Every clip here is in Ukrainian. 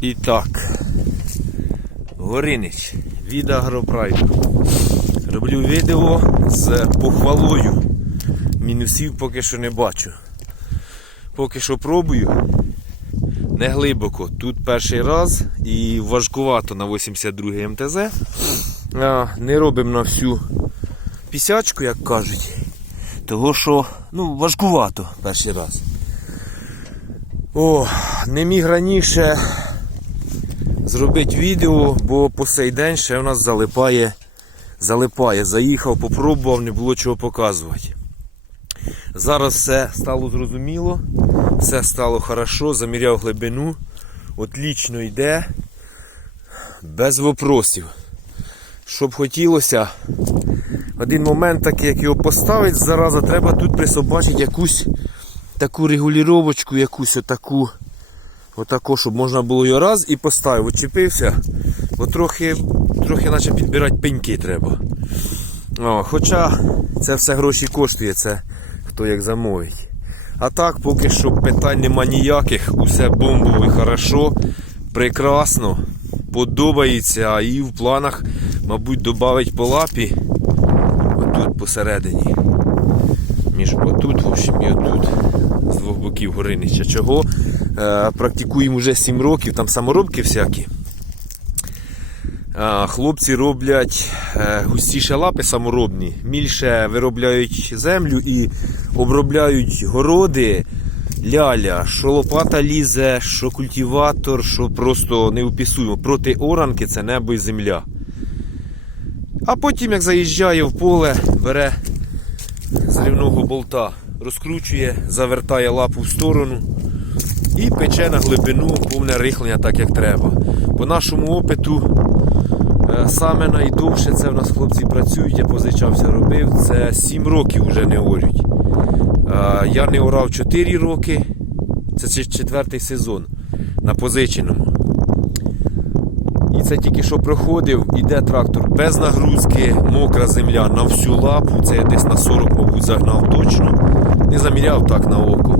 І так. Горинич від Агропрайду. Роблю відео з похвалою. Мінусів поки що не бачу. Поки що пробую. Не глибоко. Тут перший раз і важкувато на 82 МТЗ. Не робимо на всю пісячку, як кажуть. Того що ну, важкувато перший раз. О, не міг раніше зробити відео, бо по сей день ще у нас залипає. Залипає. Заїхав, попробував, не було чого показувати. Зараз все стало зрозуміло, все стало хорошо, заміряв глибину, отлічно йде, без вопросів. Щоб хотілося, один момент такий, як його поставити, зараза, треба тут присобачити якусь таку регулювачку, якусь отаку, отаку, щоб можна було його раз і поставив, очепився, бо трохи, трохи наче підбирати пеньки треба. О, хоча це все гроші коштує, це хто як замовить. А так, поки що питань нема ніяких, усе бомбово і хорошо, прекрасно, подобається і в планах, мабуть, додати по лапі отут посередині. Між отут, в общем, і отут. З двох боків горинича. Чого? Е, практикуємо вже 7 років, там саморобки всякі. Е, хлопці роблять е, густіше лапи саморобні, більше виробляють землю і обробляють городи. Ляля, що лопата лізе, що культиватор, що просто не впісуємо. Проти оранки це небо і земля. А потім, як заїжджає в поле, бере зрівного болта, розкручує, завертає лапу в сторону і пече на глибину повне рихлення так, як треба. По нашому опиту, е, саме найдовше це в нас хлопці працюють, я позичався робив, це 7 років вже не орють. Е, Я не орав 4 роки, це четвертий сезон на позиченому. І це тільки що проходив, іде трактор без нагрузки, мокра земля на всю лапу. Це я десь на 40, мабуть, загнав точно. Не заміряв так на око.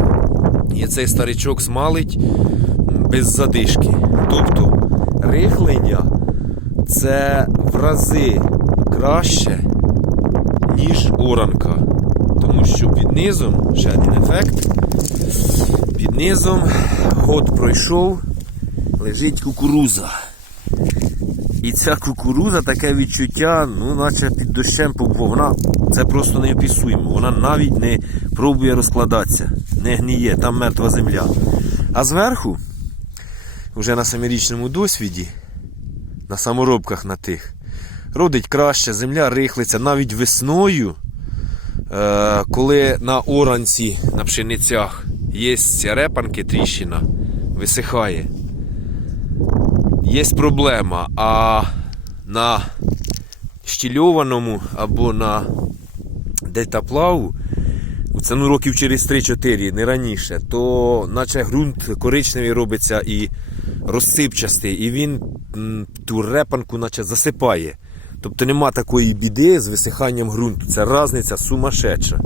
І цей старичок смалить без задишки. Тобто рихлення це в рази краще, ніж оранка. Тому що під низом, ще один ефект, під низом год пройшов, лежить кукуруза. І ця кукуруза таке відчуття, ну, наче під дощем побув. Це просто не описуємо. Вона навіть не пробує розкладатися, не гніє, там мертва земля. А зверху, вже на семирічному досвіді, на саморобках на тих, родить краще, земля рихлиться навіть весною, е, коли на оранці, на пшеницях є репанки, тріщина, висихає є проблема, а на щільованому або на дельтаплаву, це ну років через 3-4, не раніше, то наче ґрунт коричневий робиться і розсипчастий, і він ту репанку наче засипає. Тобто нема такої біди з висиханням ґрунту. Це різниця сумасшедша.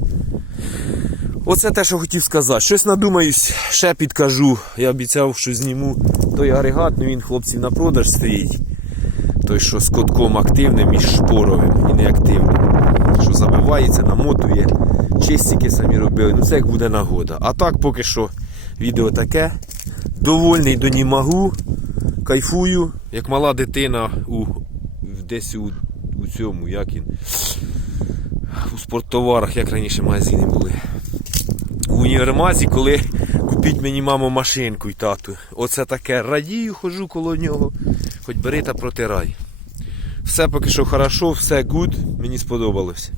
Оце те, що хотів сказати. Щось надумаюсь, ще підкажу. Я обіцяв, що зніму той агрегат, ну він хлопці на продаж стоїть. Той, що з котком активним і шпоровим і неактивним. Що забивається, намотує. Чистики самі робили. Ну це як буде нагода. А так поки що відео таке. Довольний до німагу. Кайфую, як мала дитина у, десь у, у цьому, як він. У спорттоварах, як раніше магазини були в універмазі, коли купіть мені мамо машинку й тату. Оце таке радію, хожу коло нього, хоч бери та протирай. Все поки що хорошо, все гуд, мені сподобалось.